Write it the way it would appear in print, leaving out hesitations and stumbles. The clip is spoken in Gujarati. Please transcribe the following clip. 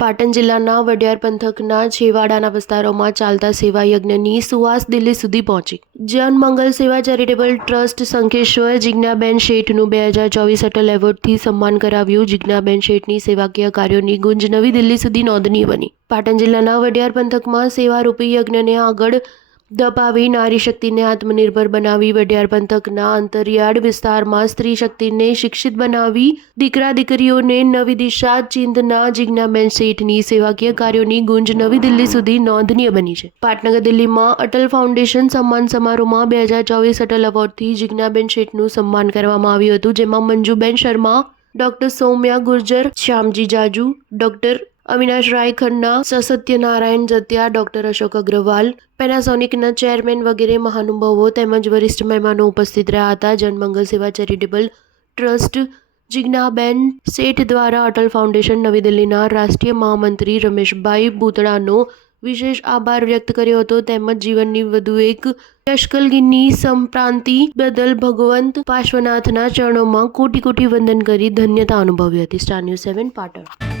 પાટણ જિલ્લાના વડિયાર પંથકના છેવાડાના વિસ્તારોમાં ચાલતા સેવા યજ્ઞની સુવાસ દિલ્હી સુધી પહોંચી। જન મંગલ સેવા ચેરિટેબલ ટ્રસ્ટ શંખેશ્વર જીજ્ઞાબેન શેઠનું 2024 અટલ એવોર્ડથી સન્માન કરાવ્યું। જીજ્ઞાબેન શેઠની સેવાકીય કાર્યોની ગુંજ નવી દિલ્હી સુધી નોંધનીય બની। પાટણ જિલ્લાના વડિયાર પંથકમાં સેવારૂપી યજ્ઞને આગળ ધપાવી નારી શક્તિને આત્મનિર્ભર બનાવી વડિયાર પંથકના અંતરિયાળ વિસ્તારમાં સ્ત્રી શક્તિને શિક્ષિત બનાવી દીકરા દીકરીઓને નવી દિશા ચિંતના જીજ્ઞાબેન શેઠની સેવાકીય કાર્યોની ગુંજ નવી દિલ્હી સુધી નોંધનીય બની છે। પાટનગર દિલ્હીમાં અટલ ફાઉન્ડેશન સન્માન સમારોહમાં 2024 અટલ એવોર્ડથી જીજ્ઞાબેન શેઠનું સન્માન કરવામાં આવ્યું હતું, જેમાં મંજુબેન શર્મા, ડોક્ટર સૌમ્યા ગુર્જર, શ્યામજી જાજુ, ડોક્ટર અવિનાશ રાય ખન્ના, સત્યનારાયણ જત્યા, ડોક્ટર અશોક અગ્રવાલ, પેનાસોનિકના ચેરમેન વગેરે મહાનુભાવો તેમજ વરિષ્ઠ મહેમાનો ઉપસ્થિત રહ્યા હતા। જનમંગલ સેવા ચેરિટેબલ ટ્રસ્ટ જીજ્ઞાબેન શેઠ દ્વારા અટલ ફાઉન્ડેશન નવી દિલ્હીના રાષ્ટ્રીય મહામંત્રી રમેશભાઈ ભૂતડાનો વિશેષ આભાર વ્યક્ત કર્યો હતો, તેમજ જીવનની વધુ એક યશકલગીની સંપ્રાંતિ બદલ ભગવંત પાર્શ્વનાથના ચરણોમાં કોટી કોટી વંદન કરી ધન્યતા અનુભવી હતી। Star news 7 Patan.